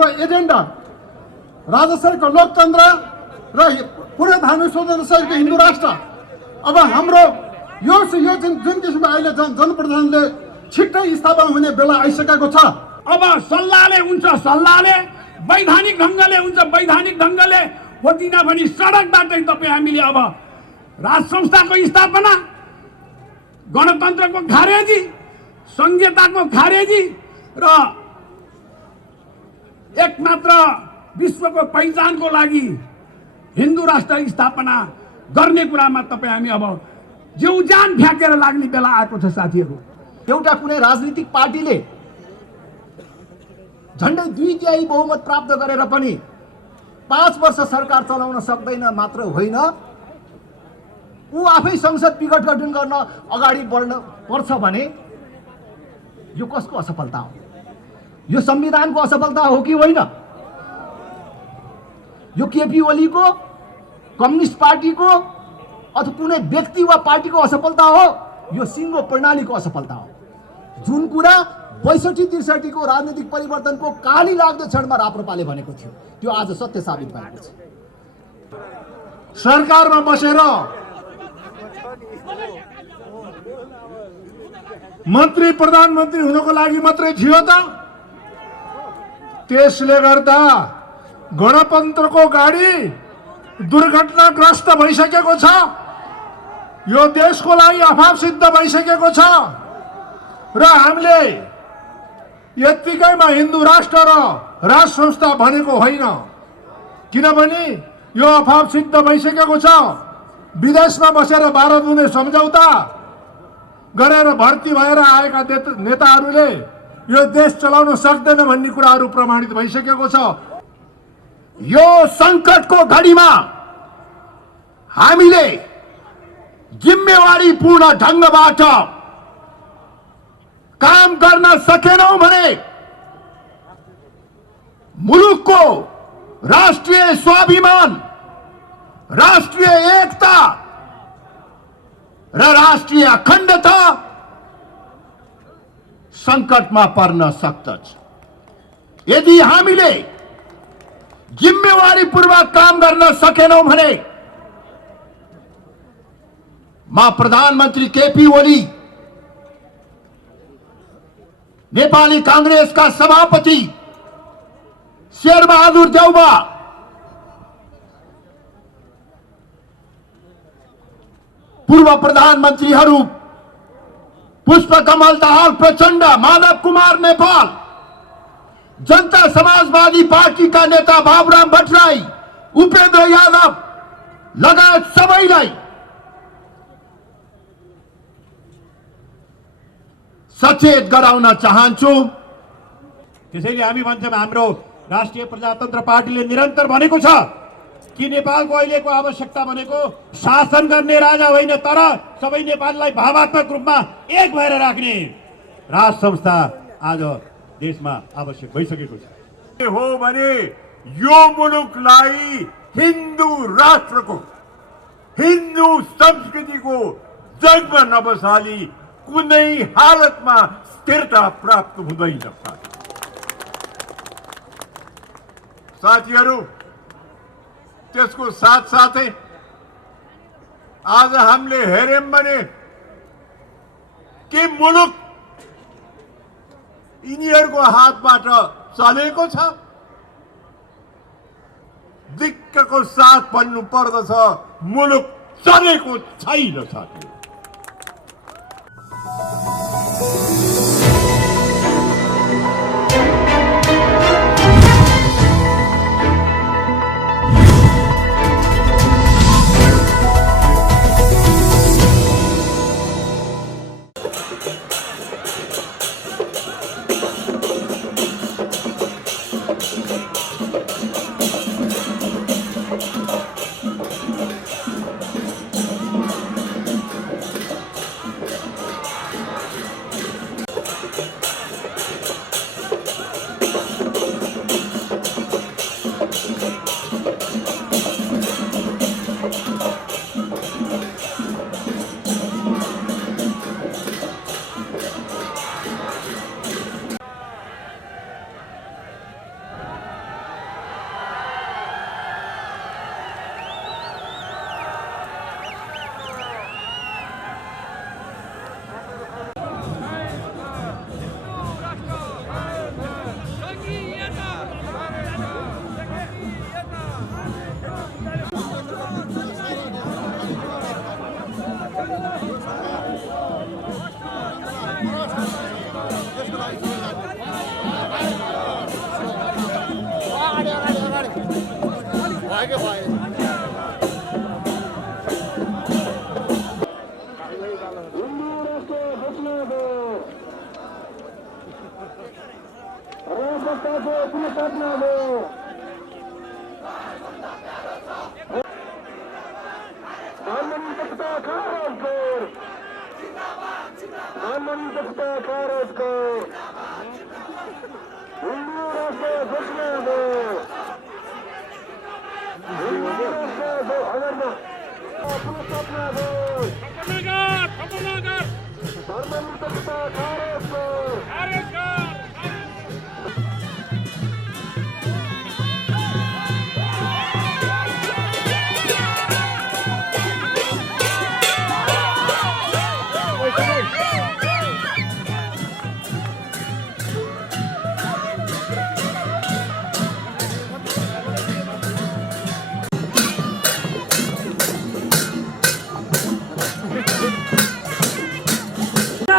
हाम्रो एजेन्डा राजशाहीको लोकतन्त्र र पुरै धार्मिक स्वतन्त्र सहितको हिन्दू राष्ट्र। अब हाम्रो यो जुन किसिमको अहिले जनप्रतिनिधिले छिट्टै स्थापना हुने बेला आइसकेको छ। अब सल्लाहले हुन्छ सल्लाहले, वैधानिक ढङ्गले हुन्छ वैधानिक ढङ्गले, होदिन भने सडकबाटै तपाईँ हामीले अब राज संस्थाको स्थापना, गणतन्त्रको खारेजी, संघीयताको खारेजी र एकमात्र विश्वको पहिचानको लागि हिन्दू राष्ट्र स्थापना गर्ने कुरामा तपाईँ हामी अब जिउ ज्यान फ्याँकेर लाग्ने बेला आएको छ साथीहरू। एउटा कुनै राजनीतिक पार्टीले झन्डै 2/3 बहुमत प्राप्त गरेर पनि 5 वर्ष सरकार चलाउन सक्दैन मात्र होइन, ऊ आफै संसद विघट गठन गर्न अगाडि बढ्न पर्छ भने यो कसको असफलता हो? यो संविधानको असफलता हो कि होइन? यो केपी ओलीको, कम्युनिस्ट पार्टीको अथवा कुनै व्यक्ति वा पार्टीको असफलता हो? यो सिङ्गो प्रणालीको असफलता हो। जुन कुरा 62-63 को राजनीतिक परिवर्तनको काली लाग्दो क्षणमा राप्रपाले भनेको थियो त्यो आज सत्य साबित भएको छ। सरकारमा बसेर मन्त्री प्रधानमन्त्री हुनको लागि मात्रै थियो त? त्यसले गर्दा गणतन्त्रको गाडी दुर्घटनाग्रस्त भइसकेको छ। यो देशको लागि अभाव सिद्ध भइसकेको छ र हामीले यत्तिकैमा हिन्दू राष्ट्र र राज संस्था भनेको होइन, किनभने यो अभाव सिद्ध भइसकेको छ। विदेशमा बसेर 12 दिने सम्झौता गरेर भर्ती भएर आएका नेताहरूले यो देश चलाउन सक्दैन भन्ने कुराहरू प्रमाणित भइसकेको छ। यो संकटको घडीमा हामीले जिम्मेवारीपूर्ण ढङ्गबाट काम गर्न सकेनौं भने मुलुकको राष्ट्रिय स्वाभिमान, राष्ट्रिय एकता र राष्ट्रिय अखण्डता संकटमा पर्न सक्दछ। यदि हामीले जिम्मेवारीपूर्वक काम गर्न सकेनौं भने म प्रधानमन्त्री केपी ओली, नेपाली कांग्रेसका सभापति शेरबहादुर देउवा, पूर्व प्रधानमन्त्रीहरू पुष्पकमल दाहाल प्रचण्ड, माधव कुमार नेपाल, जनता समाजवादी पार्टीका नेता बाबुराम भट्टराई, उपेन्द्र यादव लगायत सबैलाई सचेत गराउन चाहन्छु। त्यसैले हामी भन्छौँ हाम्रो राष्ट्रिय प्रजातन्त्र पार्टीले निरन्तर भनेको छ कि नेपालको अहिलेको आवश्यकता भनेको शासन गर्ने राजा होइन, तर सबै नेपाललाई भावनात्मक रूपमा एक भएर राख्ने राज संस्था आज देशमा आवश्यक भइसकेको छ। हो भने यो मुलुकलाई हिन्दू राष्ट्रको, हिन्दू संस्कृतिको जगमा नबसाली कुनै हालतमा स्थिरता प्राप्त हुँदैन। साथीहरू, त्यसको साथसाथै आज हामीले हेर्यौं भने के मुलुक यिनीहरूको हातबाट चलेको छ। दिक्कको साथ भन्नु पर्दछ, मुलुक चलेको छैन साथी।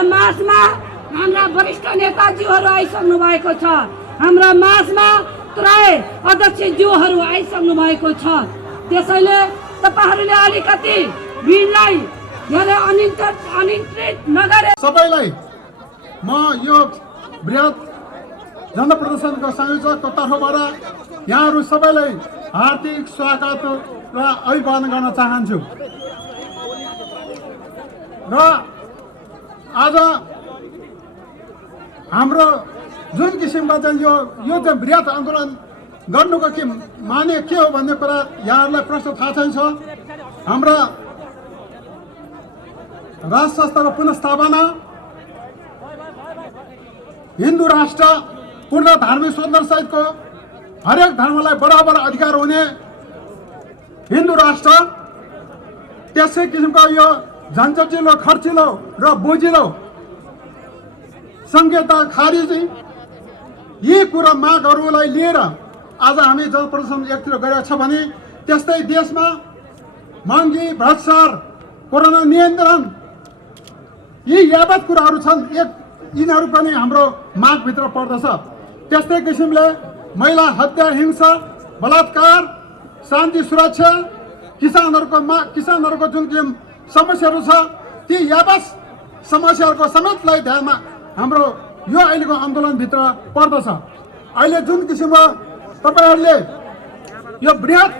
माझमा हाम्रा वरिष्ठ नेताजीहरू आइसक्नु भएको छ। हाम्रा माझमा त्रय अध्यक्षज्यूहरू आइसक्नु भएको छ। त्यसैले तपाईहरूले अलिकति भिडलाई धेरै अनियन्त्रित नगरे सबैलाई म यो बृहत जनप्रदर्शनको संयोजकको तर्फबाट यहाँहरू सबैलाई हार्दिक स्वागत र अभिवादन गर्न चाहन्छु। र आज हाम्रो जुन किसिमको चाहिँ यो चाहिँ बृहत आन्दोलन गर्नुको के माने के हो भन्ने कुरा यहाँहरूलाई प्रश्न थाहा छैन। हाम्रा राष्ट्र संस्थाको पुनर्स्थापना, हिन्दू राष्ट्र, पूर्ण धार्मिक स्वतन्त्र सहितको हरेक धर्मलाई बराबर अधिकार हुने हिन्दू राष्ट्र, त्यसै किसिमको यो झन्झटिलो, खर्चिलो र बोझिलो संहिता खारिज, यी कुरा मागहरूलाई लिएर आज हामी जनप्रदर्शन एकतिर गरेका छ भने त्यस्तै देशमा महँगी, भ्रष्टाचार, कोरोना नियन्त्रण, यी यावत कुराहरू छन्। यिनीहरू पनि हाम्रो मागभित्र पर्दछ। त्यस्तै किसिमले महिला हत्या, हिंसा, बलात्कार, शान्ति सुरक्षा, किसानहरूको जुन किसिम समस्याहरू छ, ती यावत समस्याहरूको समेतलाई ध्यानमा हाम्रो यो अहिलेको आन्दोलनभित्र पर्दछ। अहिले जुन किसिमको तपाईँहरूले यो बृहत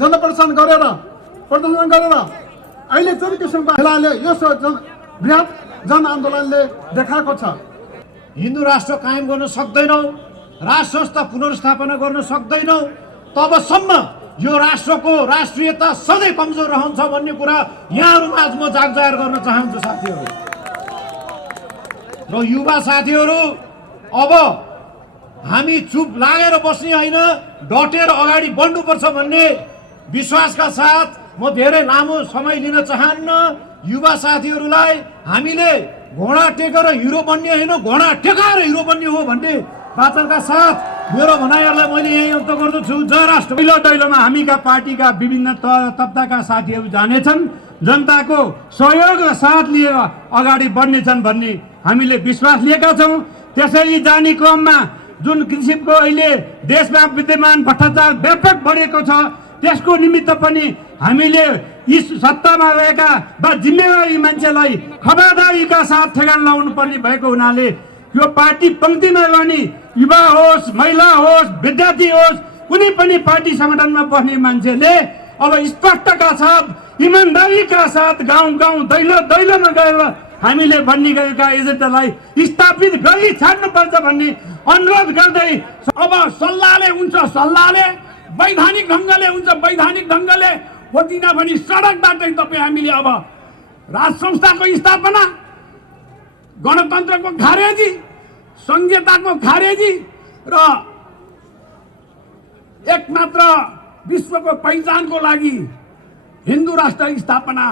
जनप्रदर्शन गरेर अहिले जुन किसिमको खेलाले यो बृहत जनआन्दोलनले देखाएको छ। हिन्दू राष्ट्र कायम गर्न सक्दैनौँ, राष्ट्र संस्था पुनर्स्थापना गर्न सक्दैनौँ, तबसम्म यो राष्ट्रको राष्ट्रियता सधैँ कमजोर रहन्छ भन्ने कुरा यहाँहरूमा आज म जागजाहेर गर्न चाहन्छु साथीहरू। र युवा साथीहरू, अब हामी चुप लागेर बस्ने होइन, डटेर अगाडि बढ्नुपर्छ भन्ने विश्वासका साथ म धेरै लामो समय लिन चाहन्न। युवा साथीहरूलाई हामीले घोडा टेकेर हिरो बन्ने होइन, घोडा टेकाएर हिरो बन्ने हो भन्ने वाचनका साथ मेरो भनाइहरूलाई मैले यही अन्त गर्दछु। जय राष्ट्र। दैलो दैलोमा हामीका पार्टीका विभिन्न तब्काका साथीहरू जानेछन्, जनताको सहयोग र साथ लिएर अगाडि बढ्नेछन् भन्ने हामीले विश्वास लिएका छौँ। त्यसरी जाने क्रममा जुन किसिमको अहिले देशमा विद्यमान भ्रष्टाचार व्यापक बढेको छ, त्यसको निमित्त पनि हामीले यी सत्तामा रहेका वा जिम्मेवारी मान्छेलाई खबरदारीका साथ ठेगान लगाउनु पर्ने भएको हुनाले यो पार्टी पङ्क्तिमा रहने युवा होस्, महिला होस्, विद्यार्थी होस्, कुनै पनि पार्टी सङ्गठनमा बस्ने मान्छेले अब स्पष्टका साथ, इमान्दारीका साथ गाउँ गाउँ दैलो दैलोमा गएर हामीले भन्ने गरेका एजेन्डालाई स्थापित गरी छाड्नुपर्छ भन्ने अनुरोध गर्दै अब सल्लाहले हुन्छ, सल्लाहले वैधानिक ढङ्गले हुन्छ, वैधानिक ढङ्गले होदिन भने सडकबाटै तपाईँ हामीले अब राज संस्थाको स्थापना, गणतन्त्रको खारेजी, संहिताको खारेजी र एकमात्र विश्वको पहिचानको लागि हिन्दू राष्ट्र स्थापना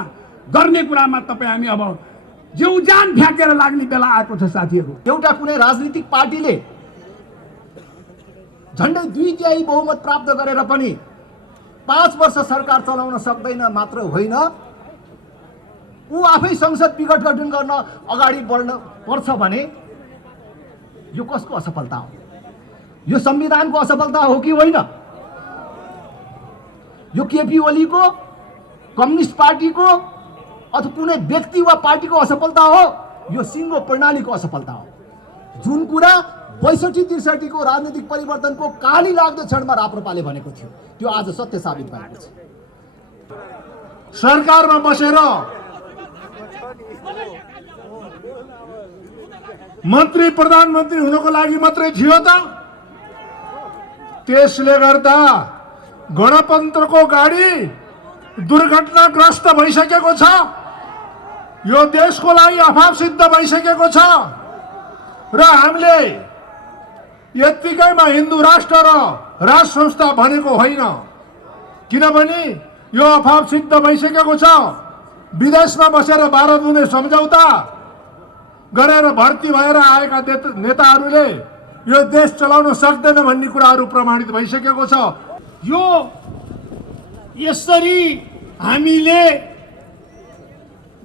गर्ने कुरामा तपाईँ हामी अब जिउ ज्यान फ्याँकेर लाग्ने बेला आएको छ साथीहरू। एउटा कुनै राजनीतिक पार्टीले झन्डै 2/3 बहुमत प्राप्त गरेर पनि 5 वर्ष सरकार चलाउन सक्दैन मात्र होइन, ऊ आफै संसद विघटन गर्न अगाडि बढ्न पर्छ भने यो कसको असफलता हो? यो संविधानको असफलता हो कि होइन? यो केपी ओलीको, कम्युनिस्ट पार्टीको अथवा कुनै व्यक्ति वा पार्टीको असफलता हो? यो सिङ्गो प्रणालीको असफलता हो। जुन कुरा 62-63 को राजनीतिक परिवर्तनको काली लाग्दो क्षणमा राप्रपाले भनेको थियो, त्यो आज सत्य साबित भएको छ। सरकारमा बसेर मन्त्री प्रधानमन्त्री हुनको लागि मात्रै थियो त? त्यसले गर्दा गणतन्त्रको गाडी दुर्घटनाग्रस्त भइसकेको छ। यो देशको लागि अभाव सिद्ध भइसकेको छ र हामीले यत्तिकैमा हिन्दू राष्ट्र र राज संस्था भनेको होइन, किनभने यो अभाव सिद्ध भइसकेको छ। विदेशमा बसेर 12 बुँदे सम्झौता गरेर भर्ती भएर आएका नेताहरूले यो देश चलाउन सक्दैन भन्ने कुराहरू प्रमाणित भइसकेको छ। यो यसरी हामीले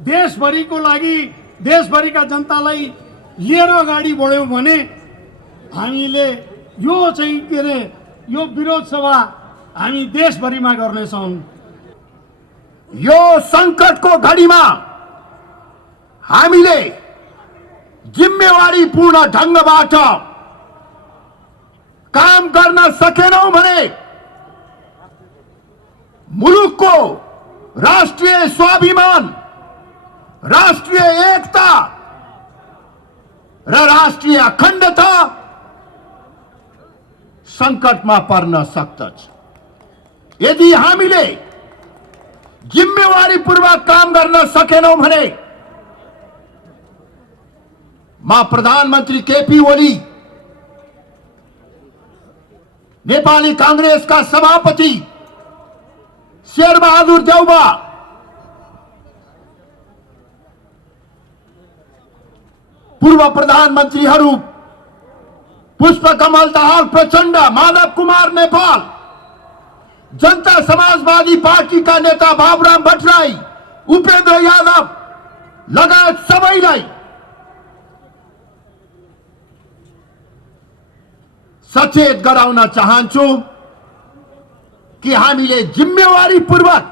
देशभरिको लागि, देशभरिका जनतालाई लिएर अगाडि बढ्यौँ भने हामीले यो चाहिँ के अरे यो विरोध सभा हामी देशभरिमा गर्नेछौँ। यो संकटको घडीमा हामीले जिम्मेवारीपूर्ण ढंगबाट काम गर्न सकेनौं भने मुलुकको राष्ट्रिय स्वाभिमान, राष्ट्रिय एकता र राष्ट्रिय अखण्डता संकटमा पर्न सक्दछ। यदि हामीले जिम्मेवारीपूर्वक काम गर्न सकेनौं भने म प्रधानमन्त्री केपी ओली, नेपाली कांग्रेसका सभापति शेरबहादुर देउबा, पूर्व प्रधानमन्त्रीहरू पुष्पकमल दाहाल प्रचण्ड, माधव कुमार नेपाल, जनता समाजवादी पार्टीका नेता बाबुराम भट्टराई, उपेन्द्र यादव लगायत सबैलाई सचेत गराउन चाहन्छु कि हामीले जिम्मेवारीपूर्वक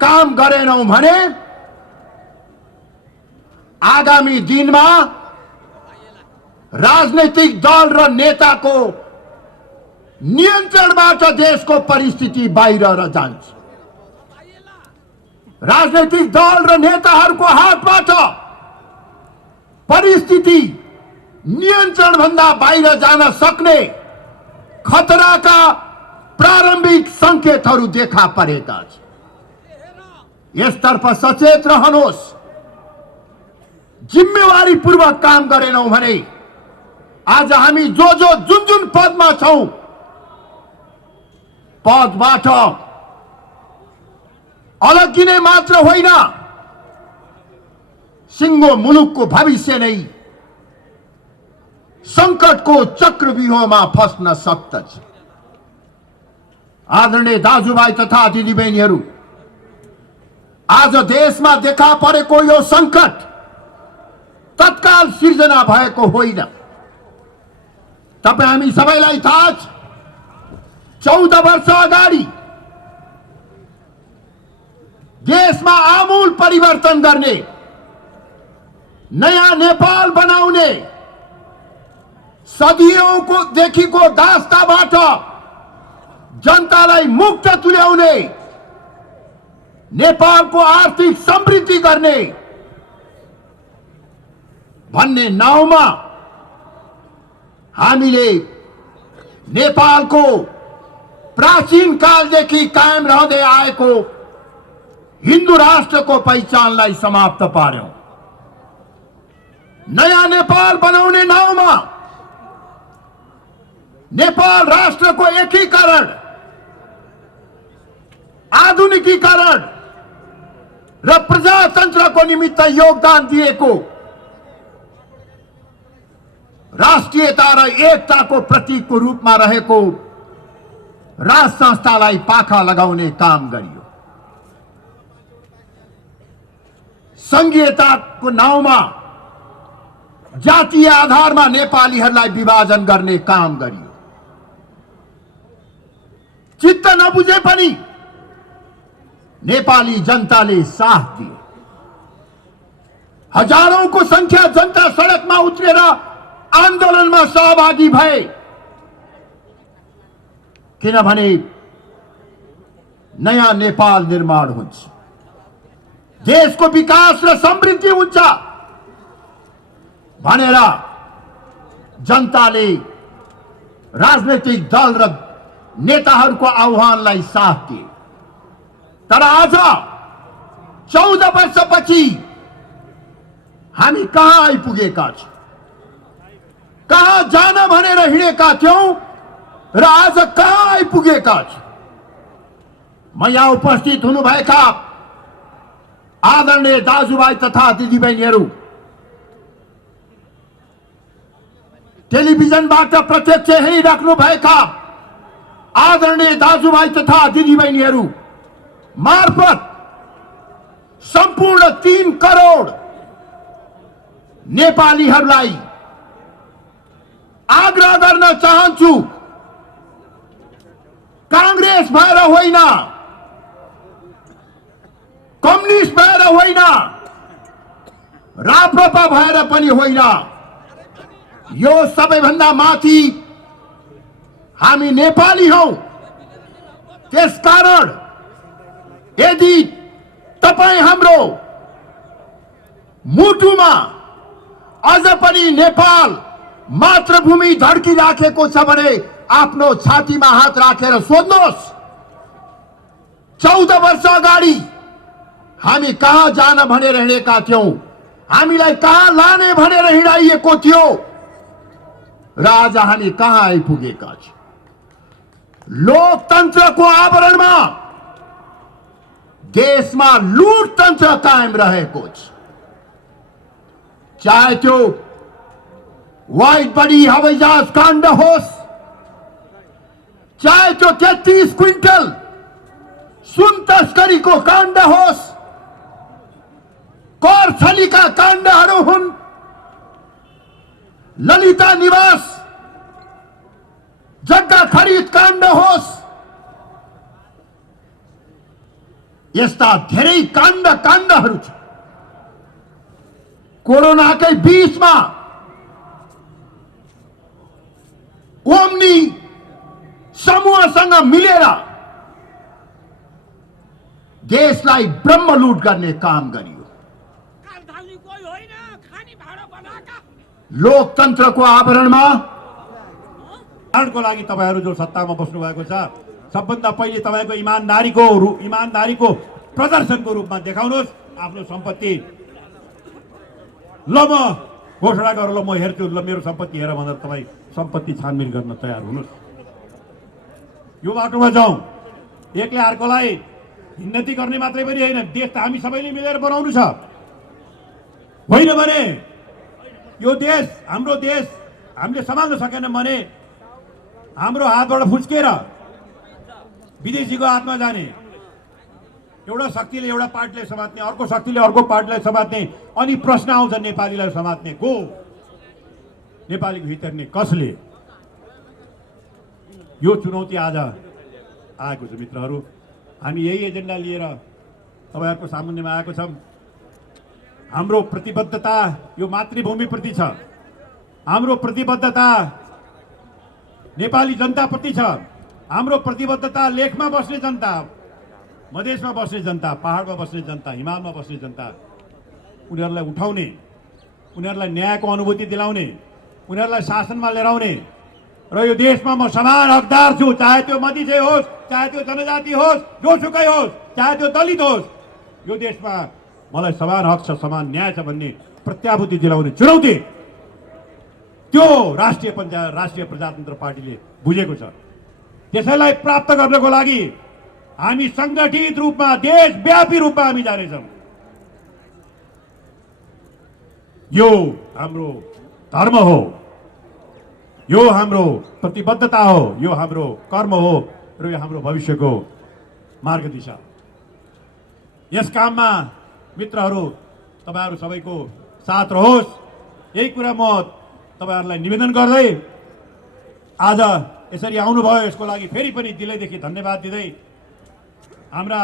काम गरेनौं भने आगामी दिनमा राजनैतिक दल र नेताको नियन्त्रणबाट देशको परिस्थिति बाहिर जान्छ। राजनैतिक दल र नेताहरूको हातबाट परिस्थिति नियन्त्रण भन्दा बाहिर जान सक्ने खतराका प्रारम्भिक संकेतहरू देखा परेका छन्। यसतर्फ सचेत रहनुहोस्। जिम्मेवारीपूर्वक काम गरेनौं भने आज हामी जुन पदमा छौं, पदबाट अलगिने मात्र होइन, सिङ्गो मुलुकको भविष्य नै संकटको चक्रव्यूहमा फस्न सक्दछ। आदरणीय दाजुभाइ तथा दिदीबहिनीहरू, आज देशमा देखा परेको यो संकट तत्काल सिर्जना भएको होइन। तपाई हामी सबैलाई थाहा छ, 14 वर्ष अगाडि देशमा आमूल परिवर्तन गर्ने, नयाँ नेपाल बनाउने, सदियौंको देखिको दास्ताबाट जनतालाई मुक्त तुल्याउने, नेपालको आर्थिक समृद्धि गर्ने भन्ने नाउँमा हामीले नेपालको प्राचीन कालदेखि कायम रहँदै आएको हिन्दू राष्ट्रको पहिचानलाई समाप्त पार्यौं। नयाँ नेपाल बनाउने नाउँमा नेपाल राष्ट्रको एकीकरण, आधुनिकीकरण र प्रजातन्त्रको निमित्त योगदान दिएको, राष्ट्रियता र एकताको प्रतीकको रूपमा रहेको राज संस्थालाई पाखा लगाउने काम गरियो। संघीयताको नाउँमा जातीय आधारमा नेपालीहरूलाई विभाजन गर्ने काम गरियो। चित्त नबुझे पनि नेपाली जनताले साथ दिए। हजारौंको संख्या जनता सडकमा उत्रेर आन्दोलनमा सहभागी भए, किनभने नयाँ नेपाल निर्माण हुन्छ, देशको विकास र समृद्धि हुन्छ भनेर जनताले राजनैतिक दल र नेताहरूको आह्वानलाई साथ दिए। तर आज 14 वर्षपछि हामी कहाँ आइपुगेका छौं? कहाँ जान भनेर हिँडेका थियौं र आज कहाँ आइपुगेका छौं? म यहाँ उपस्थित हुनुभएका आदरणीय दाजुभाइ तथा दिदीबहिनीहरू, टेलिभिजनबाट प्रत्यक्ष हेरिराख्नुभएका आदरणीय दाजुभाइ तथा दिदीबहिनीहरू मार्फत सम्पूर्ण 3 करोड नेपालीहरूलाई आग्रह गर्न चाहन्छु, कांग्रेस भएर होइन, कम्युनिस्ट भएर होइन, राप्रपा भएर पनि होइन, यो सबैभन्दा माथि हामी नेपाली हौं। त्यसकारण यदि तपाई हाम्रो मुटुमा अझ पनि नेपाल मातृभूमि धड्किराखेको छ भने आफ्नो छातीमा हात राखेर सोध्नुहोस्, 14 वर्ष अगाडि हामी कहाँ जान भनेर हिँडेका थियौं, हामीलाई कहाँ लाने भनेर हिँडाइएको थियो र आज हामी कहाँ आइपुगेका छौं? लोकतन्त्रको आवरणमा देशमा लुटतन्त्र कायम रहेको छ। चाहे त्यो वाइट बडी हवाईजहाज काण्ड होस्, चाहे त्यो 33 क्विंटल सुन तस्करीको काण्ड होस्, कर छलीका काण्डहरू हुन्, ललिता निवास जग्गा खरिद काण्ड होस्, यस्ता धेरै काण्डहरू छ। कोरोनाकै बीचमा ओम्नी समूहसँग मिलेर देशलाई ब्रह्मलुट गर्ने काम गरियो। लोकतन्त्रको आवरणमा को लागि तपाईहरु जो सत्तामा बस्नु भएको छ, सबभन्दा पहिले तपाईको इमानदारीको प्रदर्शनको रूपमा देखाउनुहोस् आफ्नो सम्पत्ति। ल म घोषणा गर, ल म हेर्छु, ल मेरो सम्पत्ति हेर भनेर तपाई सम्पत्ति छानबिन गर्न तयार हुनुहोस्। यो बाटोमा जाउँ। एकले अर्कोलाई हिन्नति गर्ने मात्रै पनि होइन, देश त हामी सबैले मिलेर बनाउनु छ। होइन भने यो देश, हाम्रो देश हामीले सम्हाल्न सकेन भने हाम्रो हातबाट फुस्केर विदेशीको हातमा जाने, एउटा शक्तिले एउटा पार्टीलाई समात्ने, अर्को शक्तिले अर्को पार्टीलाई समात्ने, अनि प्रश्न आउँछ नेपालीलाई समात्ने को? नेपालीको हित हेर्ने कसले? यो चुनौती आज आएको छ मित्रहरू। हामी यही एजेन्डा लिएर तपाईहरुको सामुन्नेमा आएको छौं। हाम्रो प्रतिबद्धता यो मातृभूमिप्रति छ, हाम्रो प्रतिबद्धता नेपाली जनताप्रति छ, हाम्रो प्रतिबद्धता लेखमा बस्ने जनता, मधेसमा बस्ने जनता, पहाडमा बस्ने जनता, हिमालमा बस्ने जनता, उनीहरूलाई उठाउने, उनीहरूलाई न्यायको अनुभूति दिलाउने, उनीहरूलाई शासनमा लिएर आउने र यो देशमा म समान हकदार छु। चाहे त्यो मधेसी होस्, चाहे त्यो जनजाति होस्, जोसुकै होस्, चाहे त्यो दलित होस्, यो देशमा मलाई समान हक छ, समान न्याय छ भन्ने प्रत्याभूति दिलाउने चुनौती त्यो राष्ट्रिय प्रजातन्त्र पार्टीले बुझेको छ। त्यसैलाई प्राप्त गर्नको लागि हामी संगठित रूपमा, देशव्यापी रूपमा हामी जानेछौँ। यो हाम्रो धर्म हो, यो हाम्रो प्रतिबद्धता हो, यो हाम्रो कर्म हो र यो हाम्रो भविष्यको मार्ग दिशा। यस काममा मित्रहरू, तपाईहरु सबैको साथ रहोस्। यही कुरा म तपाईँहरूलाई निवेदन गर्दै आज यसरी आउनुभयो यसको लागि फेरि पनि दिलैदेखि धन्यवाद दिँदै हाम्रा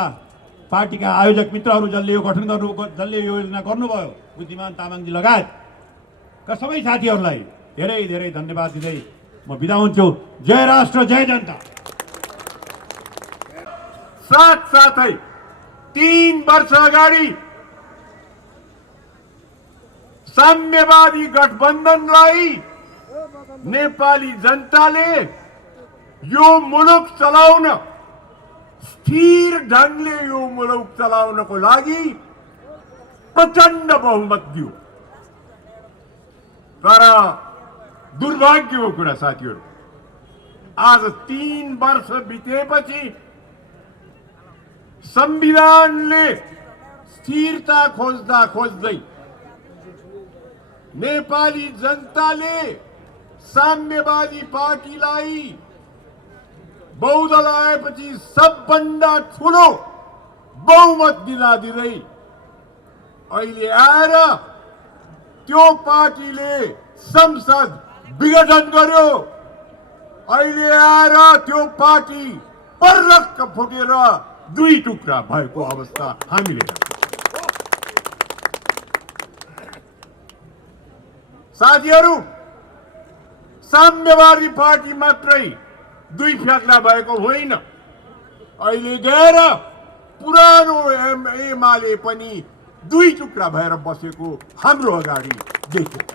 पार्टीका आयोजक मित्रहरू जसले यो गठन गर्नु जसले यो योजना गर्नुभयो बुद्धिमान तामाङजी लगायतका सबै साथीहरूलाई धेरै धेरै धन्यवाद दिँदै म बिदा हुन्छु। जय राष्ट्र जय जनता। साथसाथै 3 वर्ष अगाडि साम्यवादी गठबन्धनलाई नेपाली जनताले यो मुलुक चलाउन स्थिर ढङ्गले यो मुलुक चलाउनको लागि प्रचण्ड बहुमत दियो। तर दुर्भाग्यको कुरा साथीहरू, आज 3 वर्ष बितेपछि संविधानले स्थिरता खोज्दा खोज्दै नेपाली जनताले साम्यवादी पार्टीलाई बहुदल आएपछि सबभन्दा ठुलो बहुमत दिँदै अहिले आएर त्यो पार्टीले संसद विघटन गर्यो। अहिले आएर त्यो पार्टी पर्रक्क फुटेर 2 टुक्रा भएको अवस्था हामीले साथीहरू, साम्यवादी पार्टी मात्रै 2 फ्याक्ला भएको होइन, अहिले गएर पुरानो एमाले पनि 2 टुक्रा भएर बसेको हाम्रो अगाडि देखिन्छ।